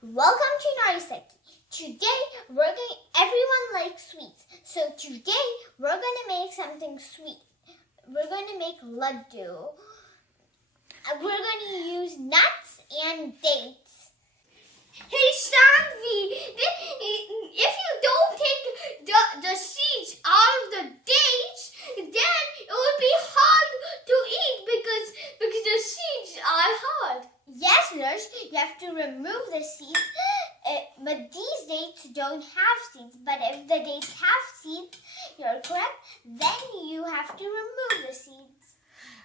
Welcome to Narisaki. Today everyone likes sweets. So today we're gonna make something sweet. We're gonna make ladu. We're gonna use nuts and dates. Hey Sanvi, if you don't take the seeds out of the dates, then it will be hard to eat because the seeds are hard. Yes, nurse, you have to remove the seeds. But these dates don't have seeds. But if the dates have seeds, you're correct, then you have to remove the seeds.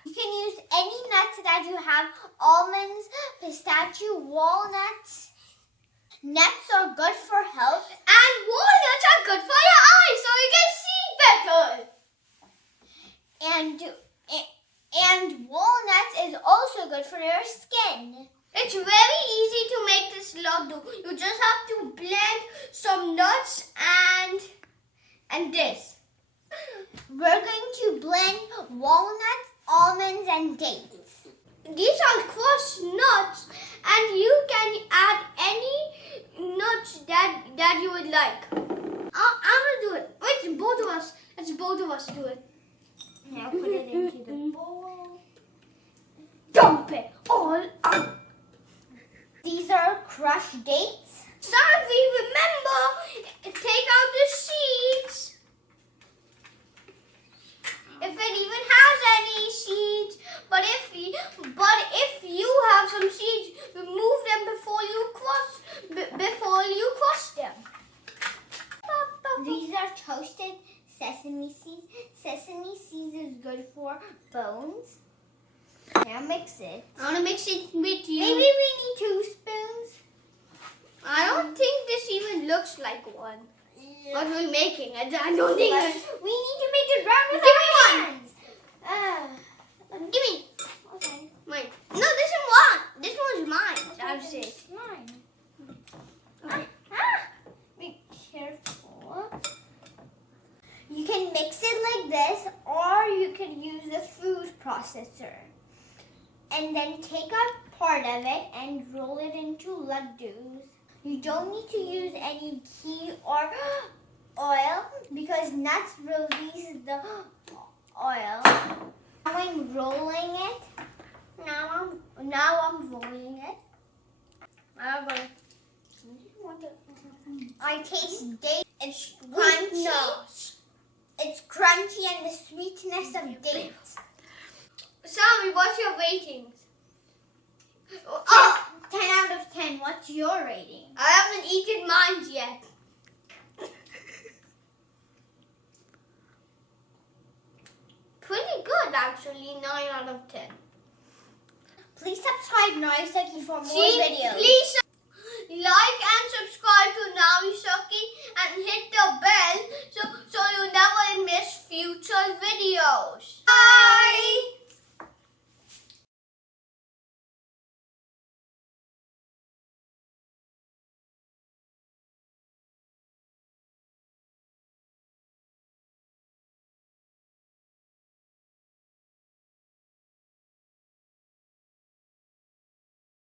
You can use any nuts that you have: almonds, pistachio, walnuts. Nuts are good for health. And walnuts are good for your eyes so you can see better. And walnuts is also good for your skin. It's very easy to make this ladu. You just have to blend some nuts and this. We're going to blend walnuts, almonds, and dates. These are crushed nuts, and you can add any nuts that you would like. I'm gonna do it. Wait, both of us. Let's both of us do it. Now put it into the bowl. Dump it all out. These are crushed dates. Sanvi, remember, take out the seeds. If it even has any seeds, but if you have some seeds, remove them before you crush them. These are toasted sesame seeds. Sesame seeds is good for bones. Now mix it. I want to mix it with you. Maybe we need 2 spoons. I don't think this even looks like one. What we're making, I don't think. We need to make it round with Give our me hands. Give me. Okay. Mine. No, this is one. This one's mine. That's it. Mine. Be careful. You can mix it like this, or you can use a food processor. And then take out part of it and roll it into ladus. You don't need to use any ghee or oil because nuts release the oil. Now I'm rolling it. Now I'm rolling it. I taste date. It's crunchy. It's crunchy and the sweetness of dates. Sammy, what's your ratings? 10 out of 10. What's your rating? I haven't eaten mine yet. Pretty good, actually. 9 out of 10. Please subscribe Narisaki for more videos. Please like and subscribe to Narisaki and hit the bell.